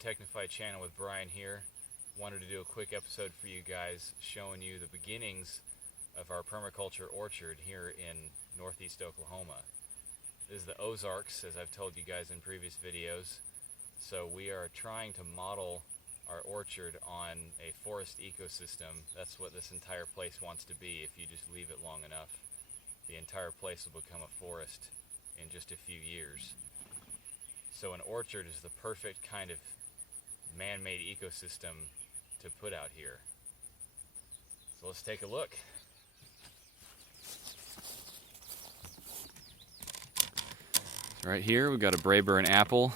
Technified channel with Brian here. Wanted to do a quick episode for you guys showing you the beginnings of our permaculture orchard here in northeast Oklahoma. This is the Ozarks, as I've told you guys in previous videos. So we are trying to model our orchard on a forest ecosystem. That's what this entire place wants to be if you just leave it long enough. The entire place will become a forest in just a few years. So an orchard is the perfect kind of man-made ecosystem to put out here. So let's take a look. Right here we've got a Braeburn apple.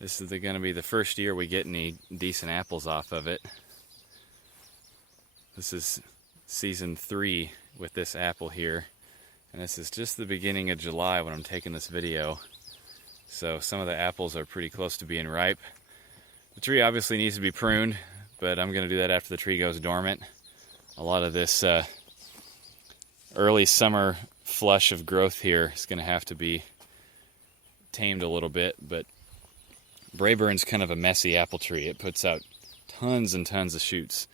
This is going to be the first year we get any decent apples off of it. This is season 3 with this apple here. And this is just the beginning of July when I'm taking this video. So some of the apples are pretty close to being ripe. The tree obviously needs to be pruned, but I'm going to do that after the tree goes dormant. A lot of this early summer flush of growth here is going to have to be tamed a little bit, but Braeburn's kind of a messy apple tree. It puts out tons and tons of shoots.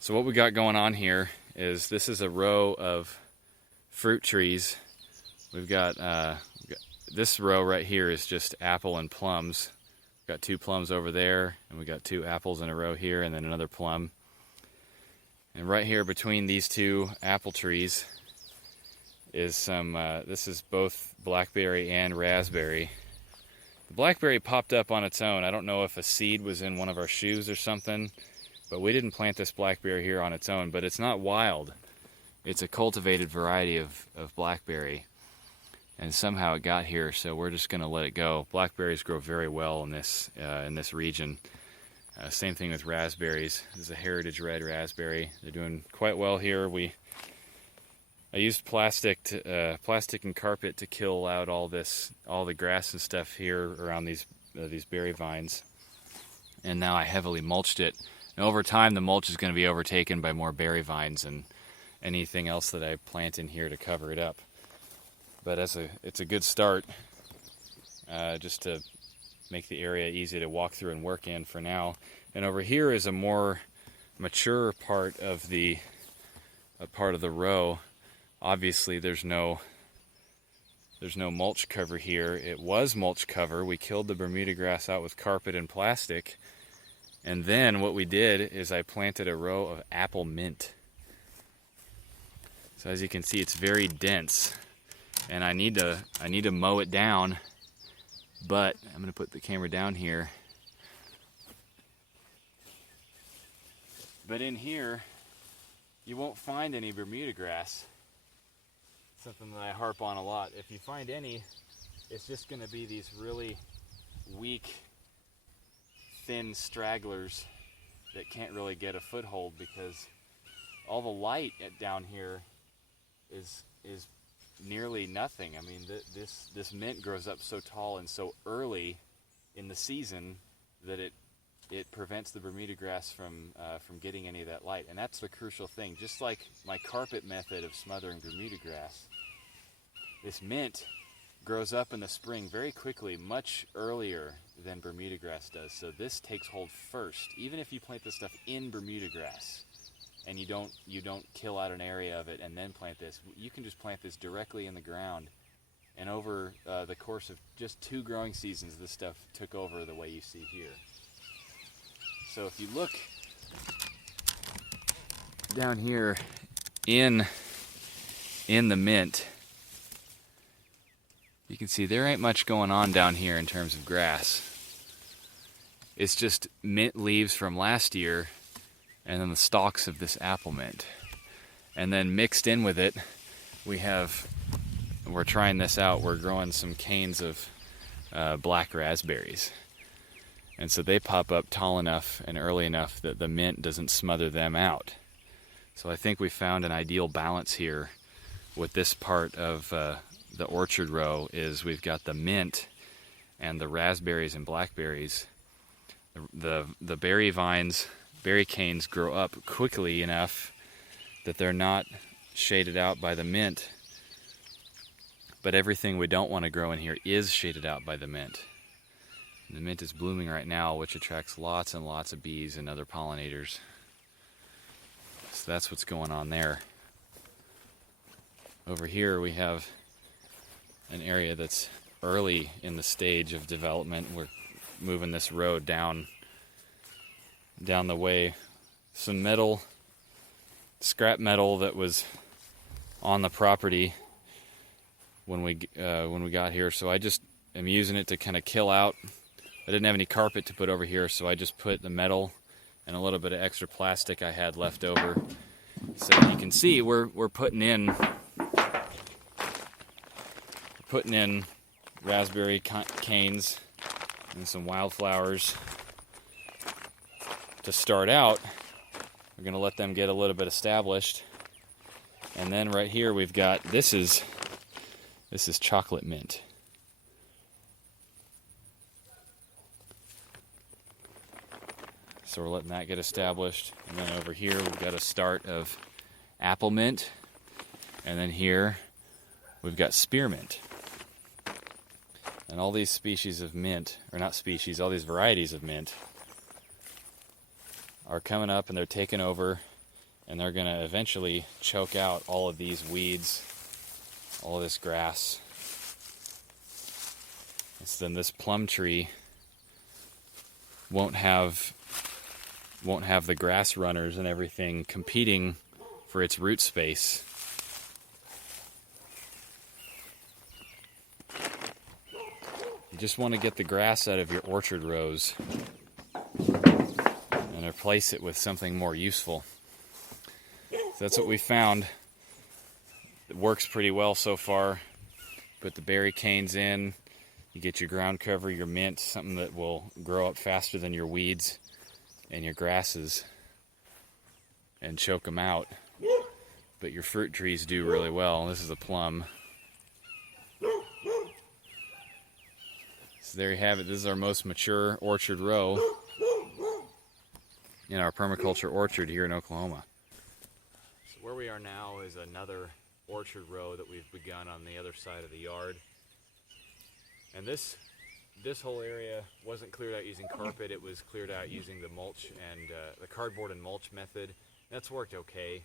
So what we got going on here is this is a row of fruit trees. We've got this row right here is just apple and plums. We've got 2 plums over there, and we got 2 apples in a row here, and then another plum. And right here between these 2 apple trees is some, this is both blackberry and raspberry. The blackberry popped up on its own. I don't know if a seed was in one of our shoes or something, but we didn't plant this blackberry here on its own, but it's not wild. It's a cultivated variety of blackberry. And somehow it got here, so we're just going to let it go. Blackberries grow very well in this region. Same thing with raspberries. This is a heritage red raspberry. They're doing quite well here. I used plastic and carpet to kill out all the grass and stuff here around these berry vines. And now I heavily mulched it. And over time, the mulch is going to be overtaken by more berry vines and anything else that I plant in here to cover it up. But it's a good start, just to make the area easy to walk through and work in for now. And over here is a more mature part of the row. Obviously, there's no mulch cover here. It was mulch cover. We killed the Bermuda grass out with carpet and plastic, and then what we did is I planted a row of apple mint. So as you can see, it's very dense. And I need to mow it down, but I'm going to put the camera down here. But in here, you won't find any Bermuda grass. Something that I harp on a lot. If you find any, it's just going to be these really weak, thin stragglers that can't really get a foothold because all the light down here is nearly nothing. I mean, this mint grows up so tall and so early in the season that it prevents the Bermuda grass from getting any of that light, and that's the crucial thing. Just like my carpet method of smothering Bermuda grass, this mint grows up in the spring very quickly, much earlier than Bermuda grass does. So this takes hold first, even if you plant this stuff in Bermuda grass. And you don't kill out an area of it and then plant this. You can just plant this directly in the ground, and over the course of just 2 growing seasons, this stuff took over the way you see here. So if you look down here in the mint, you can see there ain't much going on down here in terms of grass. It's just mint leaves from last year, and then the stalks of this apple mint. And then mixed in with it, we're trying this out, we're growing some canes of black raspberries. And so they pop up tall enough and early enough that the mint doesn't smother them out. So I think we found an ideal balance here with this part of the orchard row. Is we've got the mint and the raspberries and blackberries. The berry vines, berry canes grow up quickly enough that they're not shaded out by the mint, but everything we don't want to grow in here is shaded out by the mint. The mint is blooming right now, which attracts lots and lots of bees and other pollinators. So that's what's going on there. Over here we have an area that's early in the stage of development. We're moving this road down the way. Some metal, scrap metal that was on the property when we got here. So I just am using it to kind of kill out. I didn't have any carpet to put over here, so I just put the metal and a little bit of extra plastic I had left over. So you can see we're putting in raspberry canes and some wildflowers to start out. We're going to let them get a little bit established. And then right here we've got, this is chocolate mint. So we're letting that get established. And then over here we've got a start of apple mint. And then here we've got spearmint. And all these species of mint, or not species, all these varieties of mint are coming up and they're taking over, and they're going to eventually choke out all of these weeds, all of this grass. And so then this plum tree won't have the grass runners and everything competing for its root space. You just want to get the grass out of your orchard rows and replace it with something more useful. So that's what we found. It works pretty well so far. Put the berry canes in, you get your ground cover, your mint, something that will grow up faster than your weeds and your grasses and choke them out. But your fruit trees do really well. This is a plum. So there you have it. This is our most mature orchard row in our permaculture orchard here in Oklahoma. So where we are now is another orchard row that we've begun on the other side of the yard. And this whole area wasn't cleared out using carpet. It was cleared out using the mulch and the cardboard and mulch method. That's worked okay.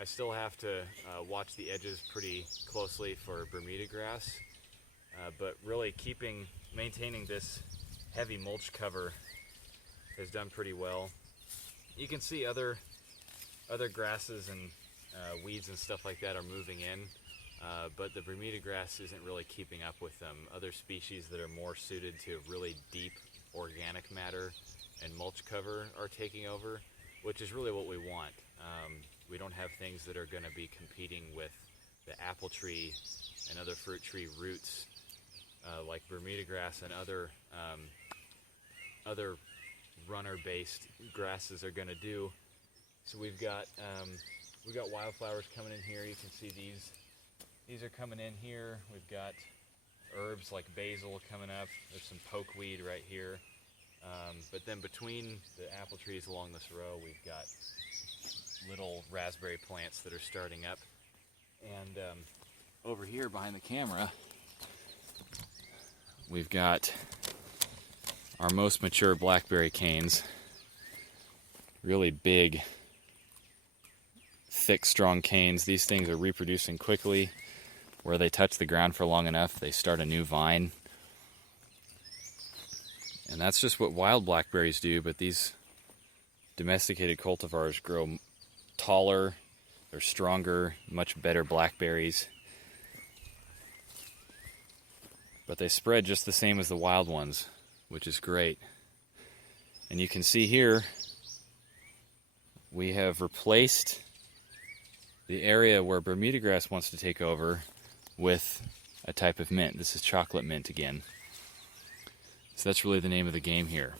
I still have to watch the edges pretty closely for Bermuda grass, but really maintaining this heavy mulch cover has done pretty well. You can see other grasses and weeds and stuff like that are moving in. But the Bermuda grass isn't really keeping up with them. Other species that are more suited to really deep organic matter and mulch cover are taking over, which is really what we want. We don't have things that are going to be competing with the apple tree and other fruit tree roots like Bermuda grass and other runner-based grasses are going to do. So we've got wildflowers coming in here. You can see these are coming in here. We've got herbs like basil coming up. There's some pokeweed right here. But then between the apple trees along this row, we've got little raspberry plants that are starting up. And over here behind the camera, we've got our most mature blackberry canes. Really big, thick, strong canes. These things are reproducing quickly. Where they touch the ground for long enough, they start a new vine. And that's just what wild blackberries do, but these domesticated cultivars grow taller, they're stronger, much better blackberries. But they spread just the same as the wild ones, which is great. And you can see here, we have replaced the area where Bermuda grass wants to take over with a type of mint. This is chocolate mint again. So that's really the name of the game here.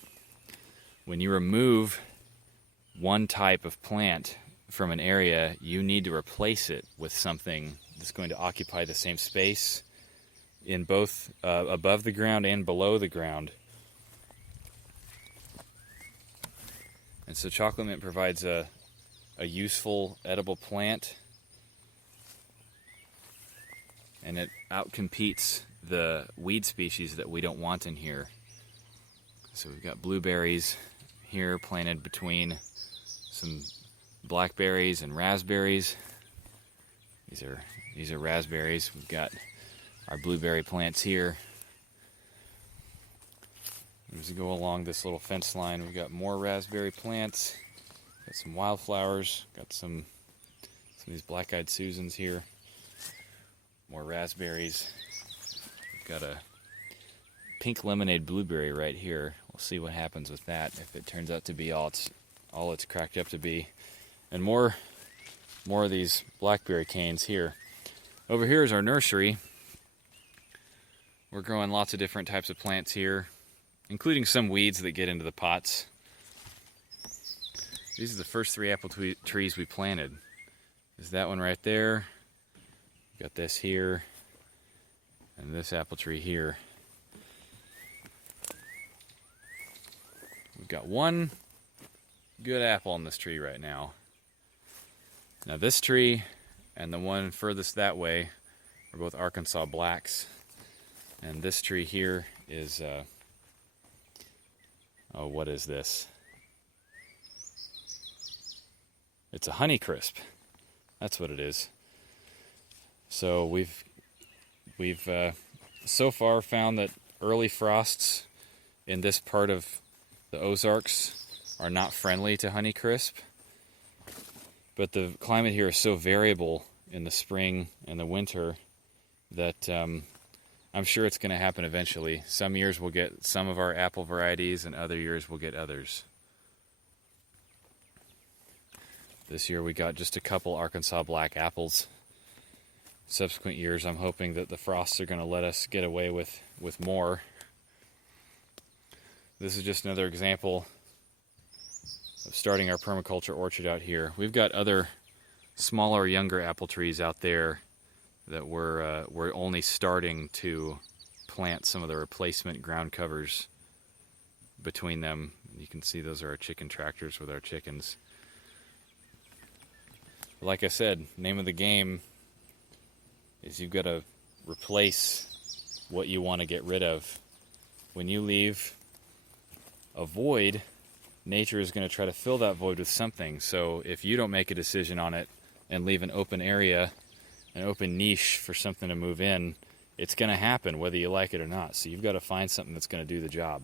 When you remove one type of plant from an area, you need to replace it with something that's going to occupy the same space in both above the ground and below the ground. And so chocolate mint provides a useful edible plant, and it outcompetes the weed species that we don't want in here. So we've got blueberries here planted between some blackberries and raspberries. These are raspberries. We've got our blueberry plants here. As we go along this little fence line, we've got more raspberry plants. Got some wildflowers. Got some of these black-eyed Susans here. More raspberries. We've got a pink lemonade blueberry right here. We'll see what happens with that if it turns out to be all it's cracked up to be. And more of these blackberry canes here. Over here is our nursery. We're growing lots of different types of plants here, including some weeds that get into the pots. These are the first 3 apple trees we planted. Is that one right there? Got this here, and this apple tree here. We've got one good apple on this tree right now. Now this tree and the one furthest that way are both Arkansas blacks. And this tree here is, oh, what is this? It's a Honeycrisp. That's what it is. So we've so far found that early frosts in this part of the Ozarks are not friendly to Honeycrisp. But the climate here is so variable in the spring and the winter that I'm sure it's going to happen eventually. Some years we'll get some of our apple varieties, and other years we'll get others. This year we got just a couple Arkansas black apples. Subsequent years I'm hoping that the frosts are going to let us get away with more. This is just another example of starting our permaculture orchard out here. We've got other smaller, younger apple trees out there that we're only starting to plant some of the replacement ground covers between them. You can see those are our chicken tractors with our chickens. Like I said, name of the game is you've got to replace what you want to get rid of. When you leave a void, nature is going to try to fill that void with something. So if you don't make a decision on it and leave an open area, an open niche for something to move in, it's going to happen whether you like it or not. So you've got to find something that's going to do the job.